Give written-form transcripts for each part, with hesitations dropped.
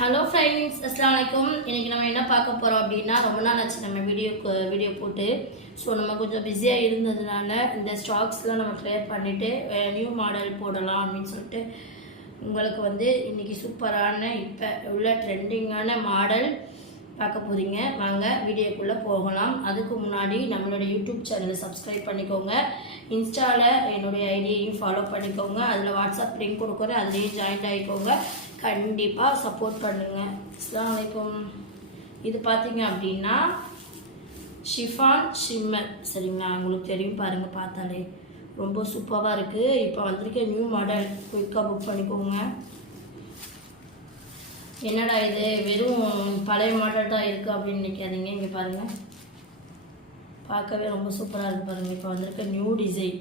Hello friends, அஸ்ஸலாமு அலைக்கும். இன்றைக்கி நம்ம என்ன பார்க்க போகிறோம் அப்படின்னா, ரொம்ப நாள் ஆச்சு நம்ம வீடியோ போட்டு. ஸோ நம்ம கொஞ்சம் பிஸியாக இருந்ததுனால இந்த ஸ்டாக்ஸ்லாம் நம்ம கிளியர் பண்ணிவிட்டு நியூ மாடல் போடலாம் அப்படின்னு சொல்லிட்டு உங்களுக்கு இன்றைக்கி சூப்பரான இப்போ உள்ள ட்ரெண்டிங்கான மாடல் பார்க்க போகிறீங்க. வாங்க வீடியோக்குள்ளே போகலாம். அதுக்கு முன்னாடி நம்மளோட யூடியூப் சேனலை சப்ஸ்கிரைப் பண்ணிக்கோங்க. இன்ஸ்டாவில் என்னுடைய ஐடியையும் ஃபாலோ பண்ணிக்கோங்க. அதில் வாட்ஸ்அப் லிங்க் கொடுக்குறேன், அதுலேயும் ஜாயின் ஆகிக்கோங்க. கண்டிப்பாக சப்போர்ட் பண்ணுங்கள். அஸ்ஸலாமு அலைக்கும். இது பார்த்தீங்க அப்படின்னா ஷிஃபான் ஷிம்மர், சரிங்களா? உங்களுக்கு தெரியும் பாருங்கள், பார்த்தாலே ரொம்ப சூப்பராக இருக்குது. இப்போ வந்திருக்க நியூ மாடல், குயிக்காக புக் பண்ணிக்கோங்க. என்னடா இது வெறும் பழைய மாடல் தான் இருக்குது அப்படின்னு நினைக்காதீங்க. இங்கே பாருங்கள், பார்க்கவே ரொம்ப சூப்பராக இருக்குது பாருங்கள். இப்போ வந்திருக்க நியூ டிசைன்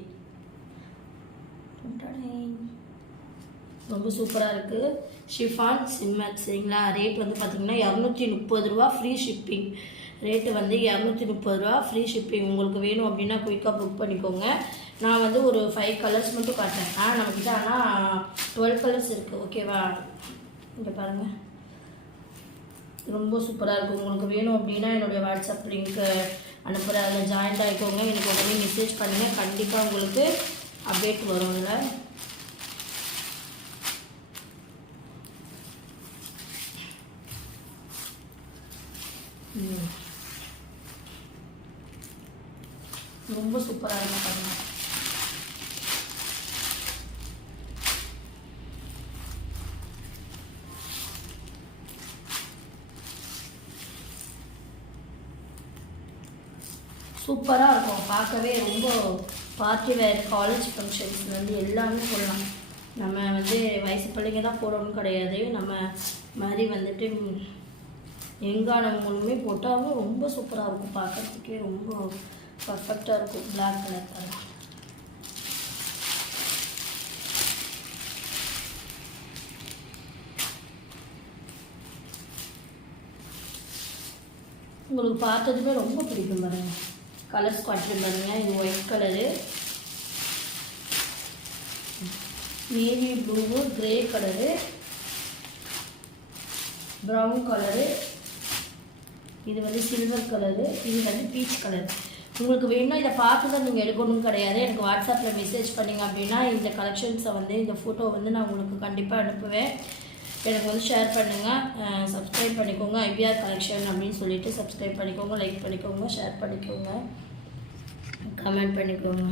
ரொம்ப சூப்பராக இருக்குது. ஷிஃபான் ஷிம்மர், சரிங்களா? ரேட் பார்த்திங்கன்னா 230 ரூபா, ஃப்ரீ ஷிப்பிங். ரேட்டு 230 ரூபா, ஃப்ரீ ஷிப்பிங். உங்களுக்கு வேணும் அப்படின்னா குயிக்காக புக் பண்ணிக்கோங்க. நான் ஒரு 5 கலர்ஸ் மட்டும் காட்டுறேன். நம்மக்கிட்ட ஆனால் 12 கலர்ஸ் இருக்குது, ஓகேவா? இங்கே பாருங்கள், ரொம்ப சூப்பராக இருக்கும். உங்களுக்கு வேணும் அப்படின்னா என்னுடைய வாட்ஸ்அப் லிங்க்கு அனுப்புகிற, அதில் ஜாயின் ஆகிக்கோங்க. எனக்கு உடனே மெசேஜ் பண்ணுங்கள், கண்டிப்பாக உங்களுக்கு அப்டேட் வரும். அதில் ரொம்ப சூப்பராக இருக்கும் பாருங்க. சூப்பராக இருக்கும், பார்க்கவே ரொம்ப பார்ட்டி வேர், காலேஜ் ஃபங்க்ஷன்ஸ் எல்லாமே போடலாம். நம்ம வயசு பிள்ளைங்க தான் போடணும்னு கிடையாது. நம்ம மாதிரி எங்கானவங்களுமே போட்டாலும் ரொம்ப சூப்பராக இருக்கும், பார்க்குறதுக்கே ரொம்ப பர்ஃபெக்டாக இருக்கும். பிளாக் கலர் பாருங்கள். உங்களுக்கு பார்த்ததுமே ரொம்ப பிடிக்கும் பாருங்கள். கலர்ஸ் காட்டுறது பாருங்கள். இது white colour, navy blue, grey colour, brown colour, இது சில்வர் கலரு, இது பீச் கலர். உங்களுக்கு வேணும்னா இதை பார்த்து தான் நீங்கள் எடுக்கணும்னு கிடையாது. எனக்கு வாட்ஸ்அப்பில் மெசேஜ் பண்ணிங்க அப்படின்னா இந்த கலெக்ஷன்ஸை இந்த ஃபோட்டோ நான் உங்களுக்கு கண்டிப்பாக அனுப்புவேன். எனக்கு ஷேர் பண்ணுங்கள், சப்ஸ்கிரைப் பண்ணிக்கோங்க. ஐபிஆர் கலெக்ஷன் அப்படின்னு சொல்லிட்டு சப்ஸ்கிரைப் பண்ணிக்கோங்க, லைக் பண்ணிக்கோங்க, ஷேர் பண்ணிக்கோங்க, கமெண்ட் பண்ணிக்கோங்க.